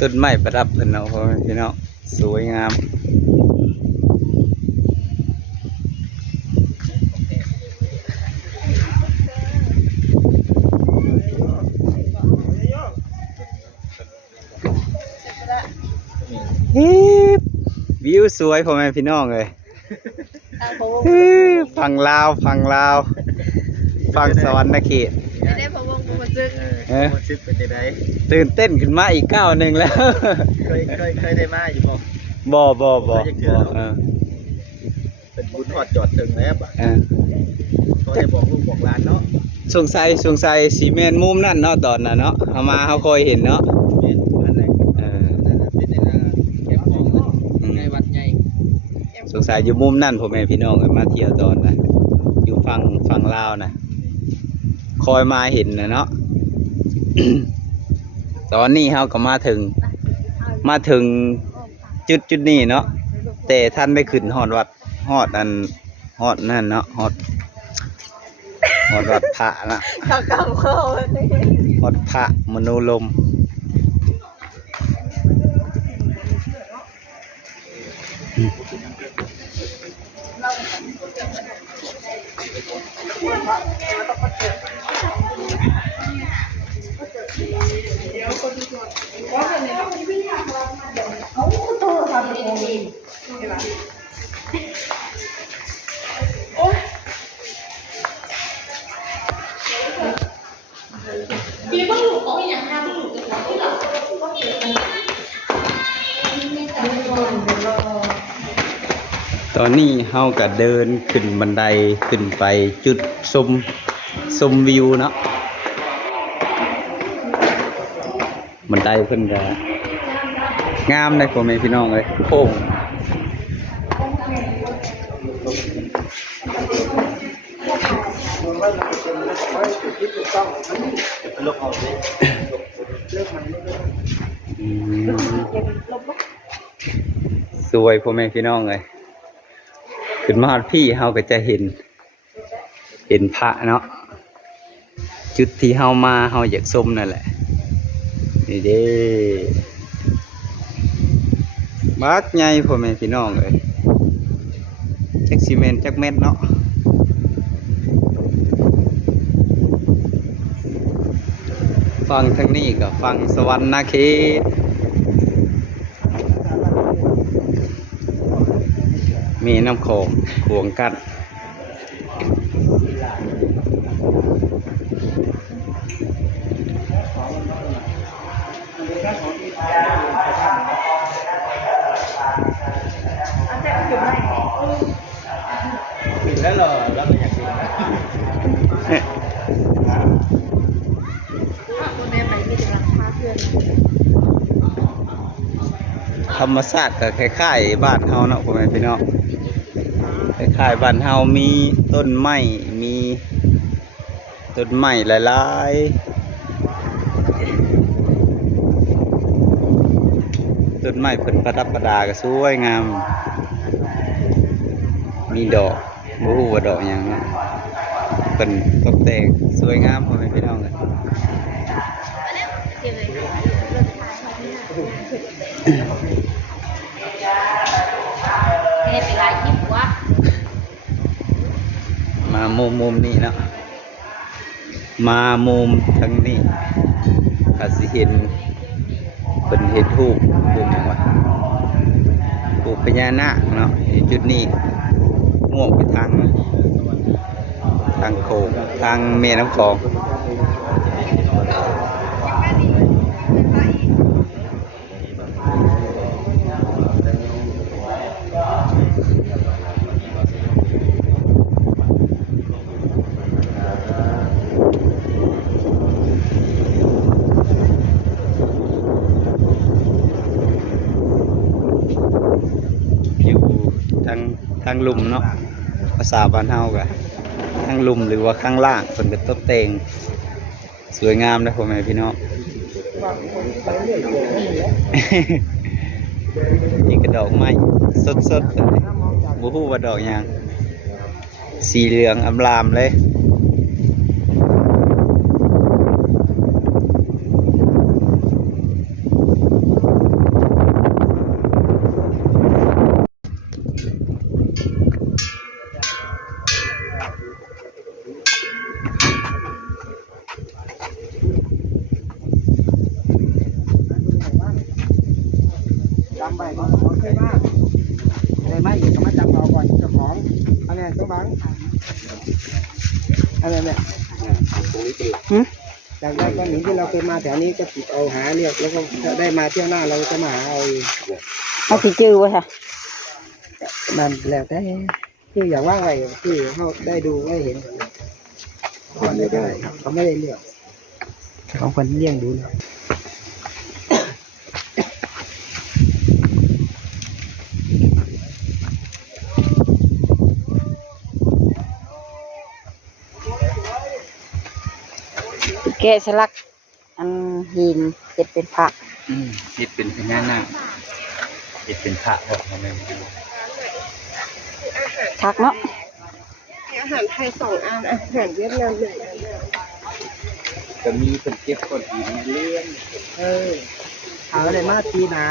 ต้นไม้ประดับเพิ่นเนาะพ่อแม่พี่น้องสวยงามฮิปวิวสวยพ่อแม่พี่น้องเลยทางพะวงฮิปฝั่งลาวฝั่งลาวฝั่งสวรรค์เขต ไม่ได้พะวงกูมาซึกเอ๊ะมันซึกเป็นยังไงตื่นเต้นขึ้นมาอีกก้าวหนึ่งแล้ว เคยเคยเคยได้มาอยู่บ่บ่บ่บ่เคยเจอเออเป็นบุญหอดจอดถึงแล้วอะเออก็ได้บอกลูกบอกหลานเนาะสงสัยสงสัยสีเมนมุมนั่นเนาะตอนน่ะเนาะเอามาเขาคอยเห็นเนาะเป็นอันไหนเออนั่นน่ะเป็นในนาแคมป์ของเนาะอืมในวัดใหญ่สงสัยอยู่มุมนั่นพ่อแม่พี่น้องเอ้ยมาเที่ยวตอนน่ะอยู่ฝั่งฝั่งลาวนะคอยมาเห็นนะเนาะ ตอนนี้เฮาก็มาถึง มาถึงจุดจุดนี้เนาะแต่ท่านได้ขึ้นฮอดวัดฮอดอันฮอดนั่นเนาะฮอดฮอดวัดพระนะทางกลางเข้าเลยฮอดพระมโนลม ตอนนี้เฮาก็เดินขึ้นบันไดขึ้นไปจุดชมชมวิวเนาะ บันไดเพิ่นก็งามเลยพ่อแม่พี่น้องเลยโค้งลูกเอาสิอืมสวยพ่อแม่พี่น้องเลยขึ้นมาพี่เฮาก็จะเห็น เห็นพระเนาะจุดที่เฮามาเฮาอยากชมนั่นแหละ นี่เด้บักใหญ่พ่อแม่พี่น้องเลยจักซีเมนต์จักเม็ดเนาะฟังทางนี้กับฟังสวรรค์นาเขตมีน้ำโขงขวงกัน ปิดแล้วเหรอแล้วก็อยากกินนะคนแม่ไปมีแต่รักพาเพื่อนธรรมชาติก็คล้ายๆบ้านเฮาเนาะพ่อแม่พี่น้องคล้ายๆบ้านเฮามีต้นไม้มีต้นไม้หลายๆ ต้นไม้เพิ่นประดับประดาก็สวยงาม มีดอกบู้ว่าดอกหยังเนาะเพิ่นตกแต่งสวยงามพ่อแม่พี่น้องเลยเสียเลยเฮ็ดไปหลายคลิปวะมามุมมุมนี้เนาะมามุมทางนี้อาจสิเห็น เป็นเห็ดทูบทูบหยังวะทูบพญานาคเนาะจุดนี้ม่วงไปทาง ทางโคงทางเมน้ำคลองอยู่ทางทาง ลุมเนาะภาษาบ้านเฮากะทางลุมหรือว่าข้างล่างเป็นต้นเต่งสวยงามนะพ่อแม่พี่น้องนี่ก็ดอกไม้สดๆบูฮู้ว่าดอกอยังสีเหลืองอำลามเลยำใบของของขึ้นมาได้ไหมอีกก็มาจับเอาก่อนเจ้าของอันนี้ต้องบังอันนี้เนี่ยจากได้ก้อนหินที่เราเคยมาแถวนี้ก็ติดเอาหาเรียกแล้วก็ถ้าได้มาเที่ยวหน้าเราจะมาหาเอาเองเอาสิจื้อไว้ค่ะมันแล้วแต่คืออย่างว่าไงที่เขาได้ดูได้เห็นเขาไม่ได้ครับเขาไม่ได้เลือกของคนเลี้ยงดูแล้วแกะสลัก อันหินเจ็ดเป็นผักอืมเฮ็ดเป็นพญานาคเฮ็ดเป็นพระบอกมาเลยทักเนาะอาหารไทยสองอันอาหารเวียดนามหนึ่งอันก็มีเพิ่นเก็บก้อนหินมาเลี้ยงเออเอาอะไรมาทีนา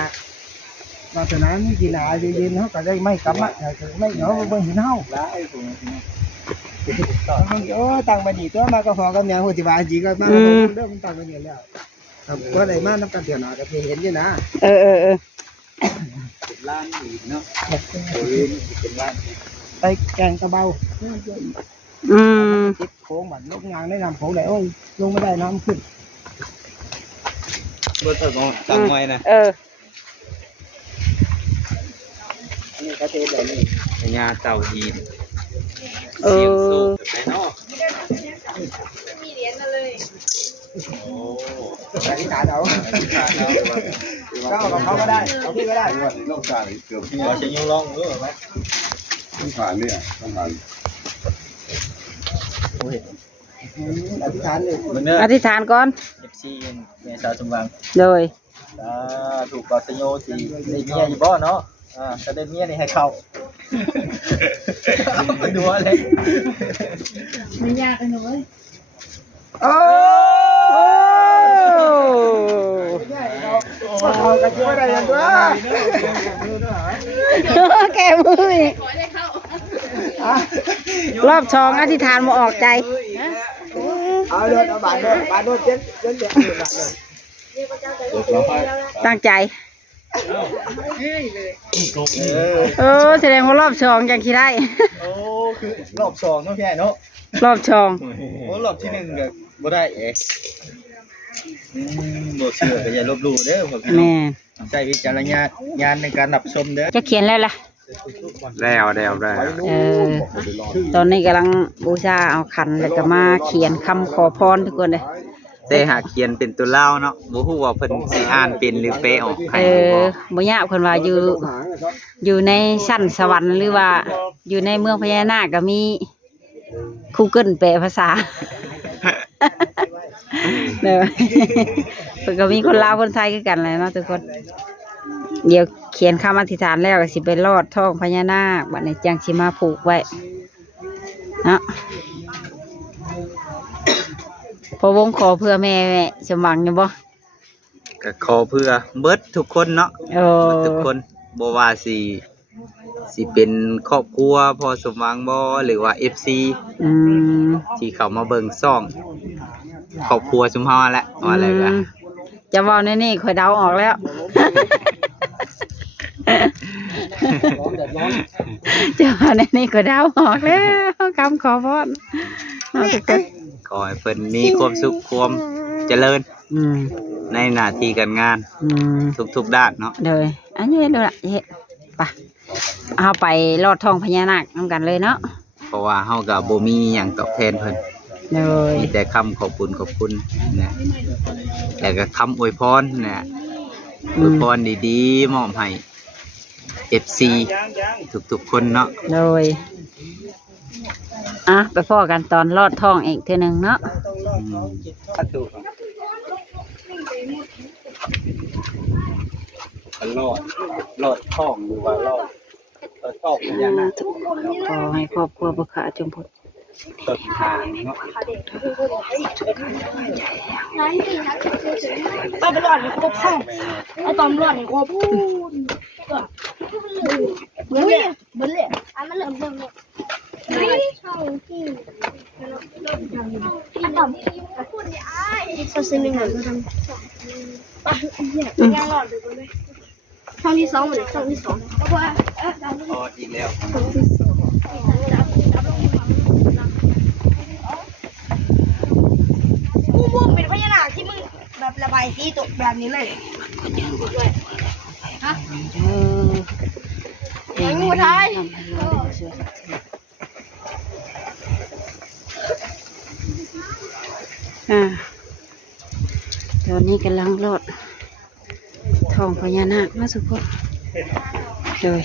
มาสนามนี่ทีนาเย็นๆเขาก็ได้ไม่กำมะไม่เหนียวเบิ่งเห็นเฮาหลายพวกนี้ โอ้ตังบันนี่ตัวมาก็พอกับแมวหัวจิบาจีก็มาเริ่มตังบันนี่แล้วครับก็ได้มาน้ำกันเถียวหนาก็เคยเห็นอยู่นะเออเออเออเป็นล้านอีกเนาะเป็นล้านไปแกงกระเบาอืมติดโค้งบัดลงางได้นำโค้งได้โอ้ยลงไม่ได้น้ำขึ้นเบ่ต้องเอาตั้งไว้นะเออนนี้ก็เทแบบนี้พญาเต่าหิน เอเสียงอสูงไปเนาะอธิษฐานเอาก็เอากับเขาก็ได้เอาพี่ก็ได้นอกจากเกือบที่เราจะยังลองเออไหมต้องผ่านเนี่ยต้องผ่านอธิษฐานเลยมันเนี่ยอธิษฐานก่อน FC เมษาสมวังโดยอ่าถูกกอสโยที่ได้เมียอยู่บ่เนาะ อ่าถ้าได้เมียนี่ให้เข้าดูอะไรโอ้โอ้เอากระเจี๊ยบได้ยังตัวแกมืออีกรอบชองอธิษฐานมาออกใจ เอาโดนเอาบาดโดนบาดโดนเจ็ดเจ็ดเจ็ดบาดเลยตั้งใจ เออเออแสดงว่ารอบชองยังคิดได้ โอ้คือรอบสองเนาะพี่ไอ้เนาะรอบชองโอ้รอบที่หนึ่งก็บ่ได้เอ๊ะอืมบ่เชื่อก็อย่าลบหลู่เด้อพ่อพี่น้อแม่งใช้วิจารณญาณในการรับชมเด้อจะเขียนแล้วล่ะ แล้วแล้วแล้วเออ ตอนนี้กำลังบูชาเอาขันแล้วก็มาเขียนคำขอพรทุกคนเลย แต่หากเขียนเป็นตัวเล่าเนาะบ่ฮู้ว่าเพิ่นสิอ่านเป็นหรือแปลออกให้เอบ่อบ่ยากคนว่าอยู่อยู่ในชั้นสวรรค์หรือว่า อยู่ในเมืองพญานาคก็มีคูเกิลแปลภาษา เด้อเพิ่นก็มีคนลาวคนไทยคือกันแหละเนาะทุกคน เดี๋ยวเขียนคำอธิษฐานแล้วก็สิไปลอดท้องพญานาคบัดนี้จังสิมาผูกไว้เนาะ พอวงขอเพื่อแม่แม่สมหวังอยู่บ่ก็ขอเพื่อเบิดทุกคนเนาะโอ้เบิดทุกคนบ่ว่าสิสิเป็นครอบครัวพอสมหวังบ่หรือว่า FC อืมที่เขามาเบิ่งซ่องครอบครัวชุมเฮาแหละว่าอะไรก็อืมจะเว่าในนี่ข่อยเดาออกแล้วจะเว่าในนี่ข่อยเดาออกแล้วคำขอพรเอาทุกคน ขอให้เพิ่นมีความสุขความเจริญอืมในหน้าที่การงานอืมทุกๆด้านเนาะเลยอันนี้ดูละเฮ็ดไปเอาไปลอดทองพญานาคนำกันเลยเนาะเพราะว่าเฮาก็บ่มีหยังตอบแทนเพิ่นเลยมีแต่คำขอบคุณขอบคุณนะแล้วก็คำอวยพรนะอวยพรดีๆมอบให้ FC ทุกๆคนเนาะเลย อะไปพ่อกันตอนลอดทองอีกเทื่อหนึงเนาะอืมรอดรอดท้องหรือว่ารอดรอดท้องอย่างนั้นขอให้ครอบครัวบุคคาจงพ้นรอดทางเนาะเอาไปหลอดให้ครบสองเอาตอมหลอดให้ครบ เบิ้ลเลยเบิ้ลเลยอันมันเหลือเบิ้ลเลยไม่ช่องที่อันต่ำพูดดิอ้ายสักสิ่งหนึ่งหน่อยก็ทำไปเนี่ยงานหลองที่สองมันช่องที่สองเพราะว่าเออดาวพออีกแล้วช่องที่สองเป็นพญานาคที่มึงแบบระบายสีตกแบบนี้เลย ฮะเออเดี๋ยวงูท้ายอ่าตอนนี้กำลังรอดทองพญานาคมาสุกคนเลย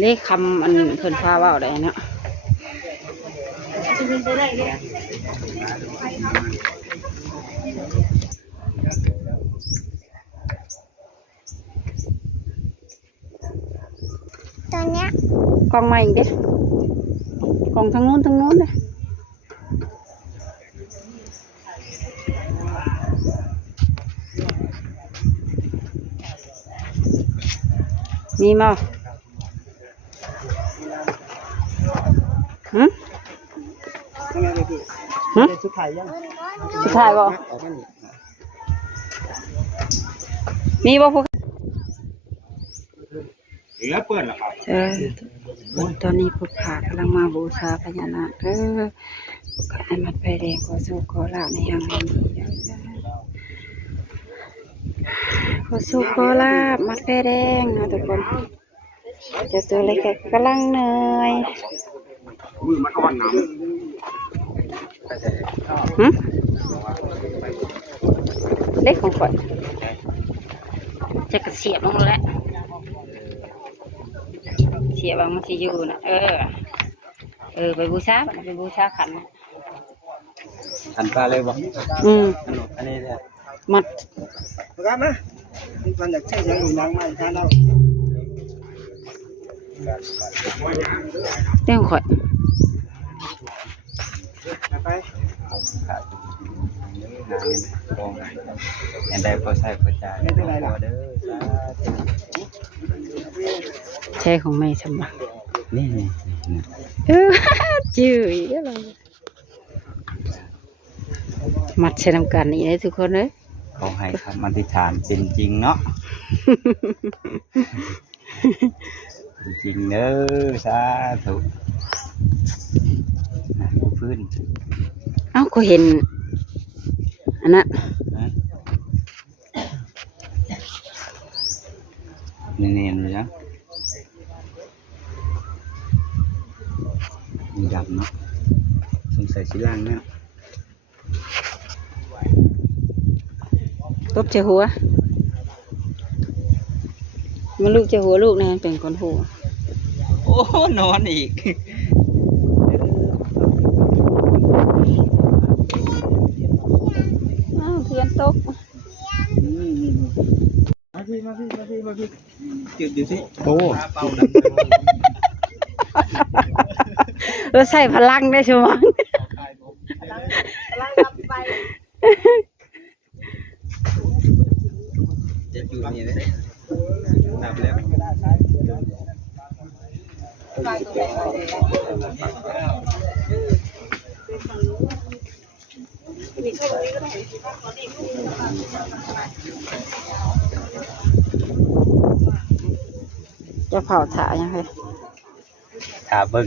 เลขคำอันเพิ่นพาว่าได้เนาะตอนเนาอี กเด้กล้องทางนู้นทางนู้นเลยมีมาหืม ยังไงเลยพี่ หึเรียนชุดไทยยังสุดท้ายบ่ออกมานี่มีบ่พวกเหลือเปื้อนแล้วครับเออตอนนี้พวกขากำลังมาบูชาพญานาคเด้อขอให้มันไปแดงขอสู้ขอลาบในอยังนี้ขอสู้ขอลาบมัดแพรแดงนะทุกคนเจะตัวเล็กก็กำลังเหนื่อยมือมันอ่อนน้หึ เล็กของข่อยจะกระเสียบลงแล้วเสียบางมันสิอยู่นะเออ เออไปบูชาบัดน่ะไปบูชาขันน่ะขันปลาเลยบอกอืมขนมอันนี้เนี่ยมัดประกันนะมันอยากใช้เสียงหนุนนังมาอีกครั้งแล้วเรื่องข่อย ไปขาดนี่หาเงินอันใดพอใช้พอจ่ายไม่เป็นไรหรอกเด้อใช่ของไม่สมบัตินี่นี่เออจื้ออีกแล้วเรมัดใช้น้ำกันนี่เลยทุกคนเลยขอให้คำอธิษฐานเป็นจริงเนาะจริงเด้อสาธุ พื้นเอ้าก็เห็น อันนั้นนะเนียนๆเลยนะมีดำเนาะสงสัยสิล่างเนี่ยตบเจาหัวมันลูกเจาหัวลูกนะเป็นคนหัวโอ้ นอนอีก อ้าวเทียน ตกมาพี่มาพี่มาพี่มาพี่จุดอยู่สิโอ้เป่าเราใส่พลังได้ชัวร์จะอยู่นี่เลยนับแล้ว จะเผาถ่ายังไงถาเบิ้ง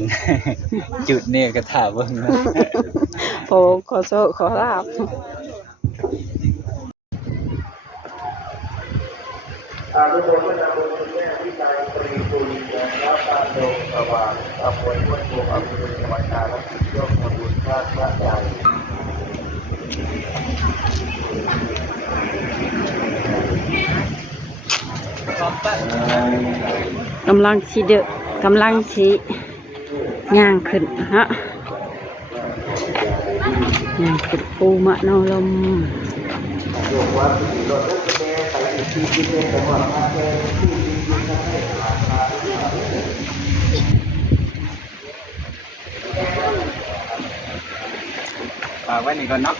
จุดเนี่ยก็ถาเบิ้งนะโอ้ขอโซขอลาบก กำลังชีเดอะกำลังชีย่างขึ้นฮะย่างขึ้นปูมะนาวลมฝากไว้นี่ก่อนเนาะ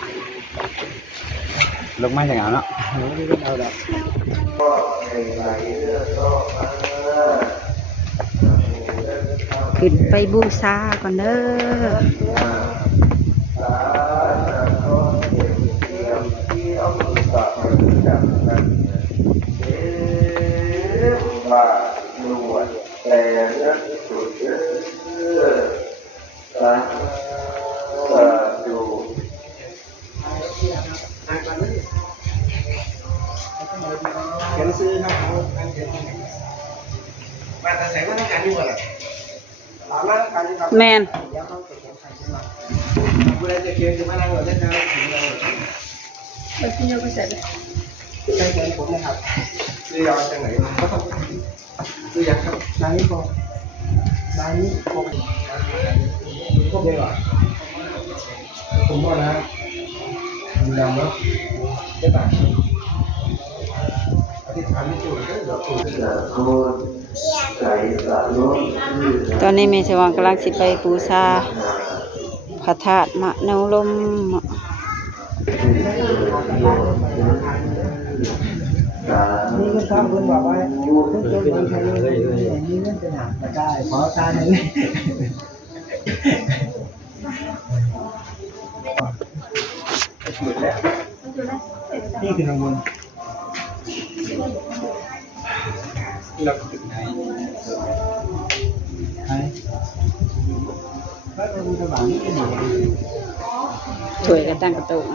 ลงมาจากเอาเนาะขึ้นไปบูชาก่อนเด้อ ไปกินยาไปใส่เลยใช้เงินผมนะครับซื้อยาจากไหนก็ต้องซื้อยาครับร้านนี้พอร้านนี้ผมพวกเดียวก่อนผมว่านะมีดำเนาะใช่ป่ะอธิษฐานไม่ถูกก็เดี๋ยวถูกตอนนี้เมสว่างกำลังสิไปปูซาพระธาตุมะนาวลม นี่ก็ทำคุณบอกว่าอยู่ทุกคนคนไทยเลยนี่เรื่องจะหนักก็ได้ขอตาหนึ่งนี่คือน้ำมันเราถึงไหนไหนพระพุทธบาทนี่เป็นยังไงช่วยกัน ตั้งกระตุก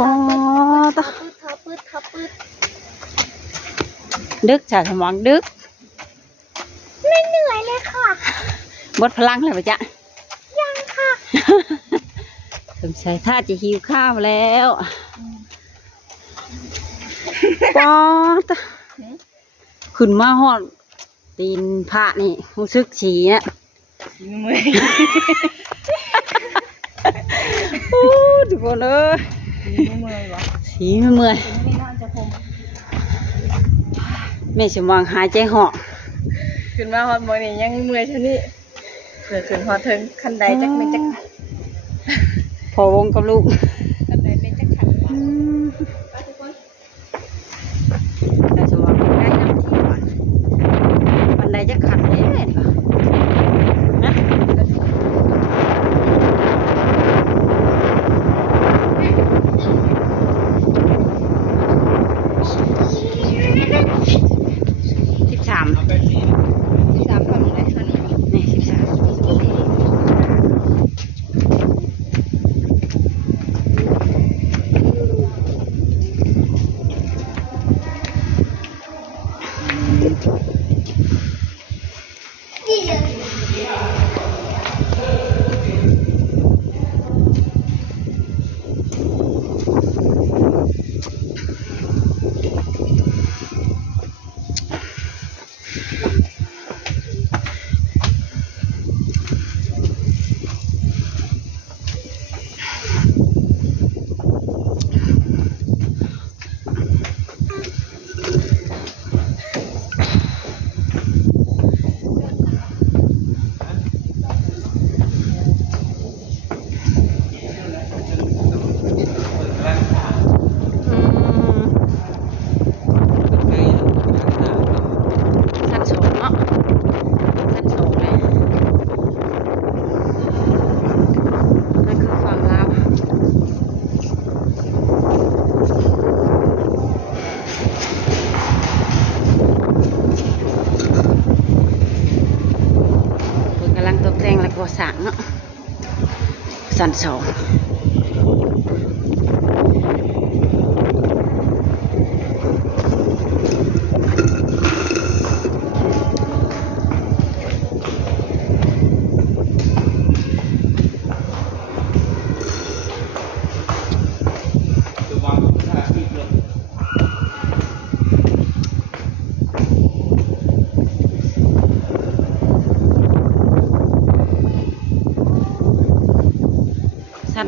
อ้ตะดึกจากสมองดึกไม่เหนื่อยเลยค่ะบดพลังเลยปะจ๊ะยังค่ะสงสัยท่าจะหิวข้าวแล้วปอตะขึ้นมาหอดตีนพระนี่รู้สึกฉี่เนี่ยเมื่อยโอ้ทุกคนเอ้ย เมื่อยวะสีเมื่อยไม่น่าจะพมแม่สมหวังหายใจหอบขึ้นมาฮอดมื้อนี้ยังเมื่อยเท่านี้เผื่อขึ้นฮอดถึงคันใดจักไม่จักขันพอวงกับลูก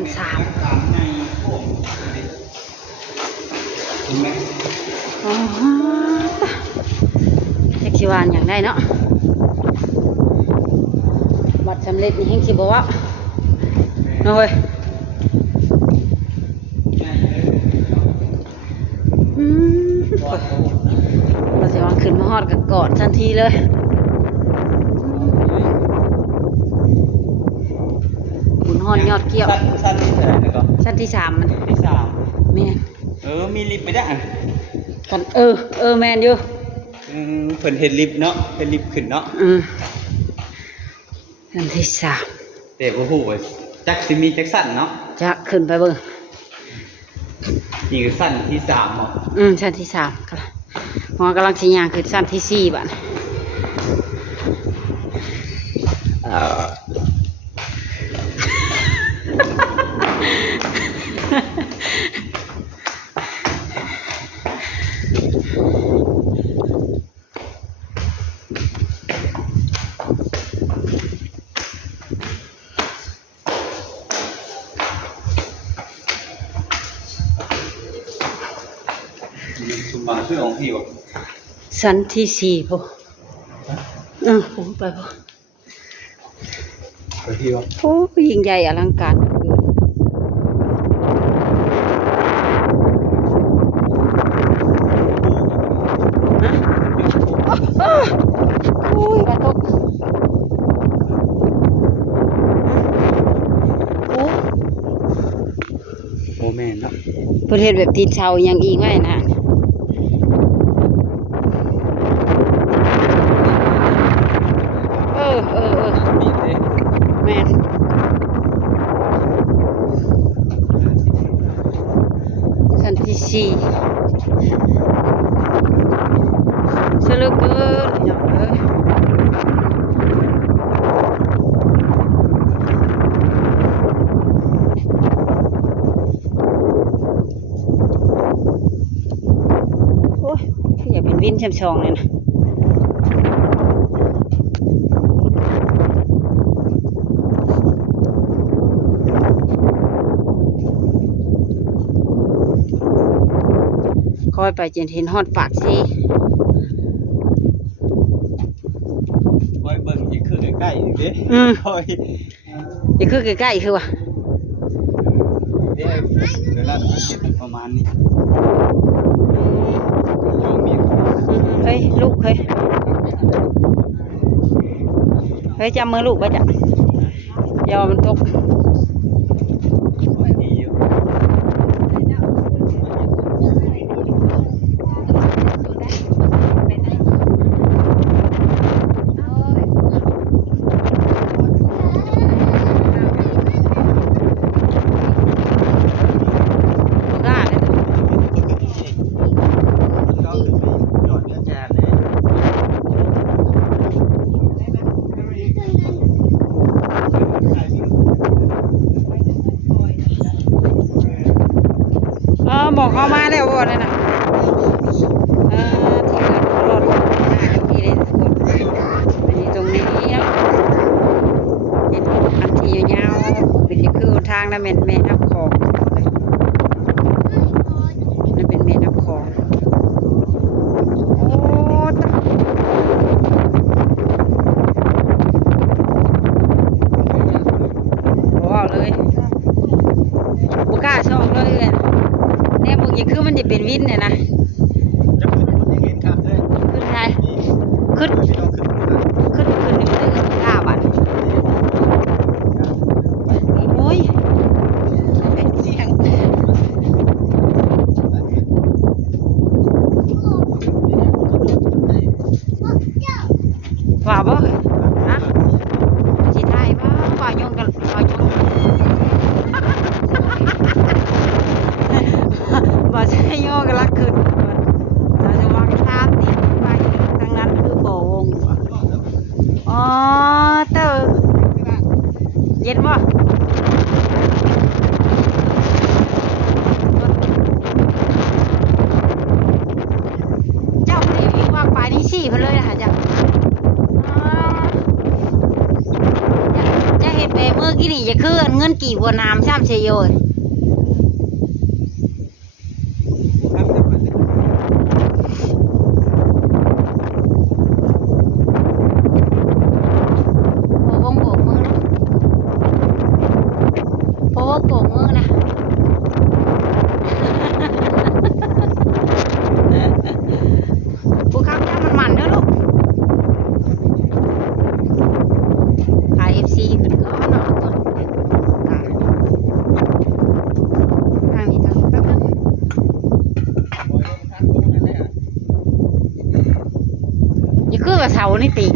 นสามเห็นไหมอ๋อแท็กซี่วานอย่างได้เนาะบัตรสำเร็จนี่แห้งสิบอกว่าเฮ้ยเราจะวางขึ้นมาฮอดกันก่อนทันทีเลยบุญฮอนยอดเกี่ยว สั้นสั้นที่เท่าไห ร่นะก็ชั้นที่สามมันที่สามแม่นเออมีลิฟต์ไปได้อะกันเออ เออแม่นอยู่อืมเพิ่นเห็นลิฟต์เนาะเห็นลิฟต์ขึ้นเนาะอืมชั้นที่สามแต่บ่ฮู้ว่าจักสิมีจักสั้นเนาะจะขึ้นไปเบิ่งนี่คือสั้นที่สามเนาะอืมชั้นที่สามก็หมอกำลังสิย่างขึ้นชั้นที่สี่บัดนี้เอ่อ สุบางชื่อของพี่บ่ชั้นที่สี่พอเออโอ้ไปพอไปพี่บ่โอ้ยิ่งใหญ่อลังการฮะอ้าวโอ้ยกระตกโอ้ โมแม่นเนาะ เพื่อเฮ็ดแบบตีนเชาอหยังอีกไว้นะเออเออเออ นี่เด้ แม่นชั้นที่สี่สลึกเกินอย่างเอ้ยโอ้ยอย่าเป็นวิน ช่ำชองเลยนะคอยไปจนเห็นฮอดปากสิคอยเบิ่งอีกคือใกล้ๆอีกเด้อืมคอยนี่คือใกล้ๆคือว่า เด้เดี๋ยวเราจะเก็บประมาณนี้โยมมีเฮ้ยลูกเฮ้ยเฮ้ยจำมือลูกไว้จ้ะอยามันตก บัวนามช่ำชยโยน ไม่ติ่ง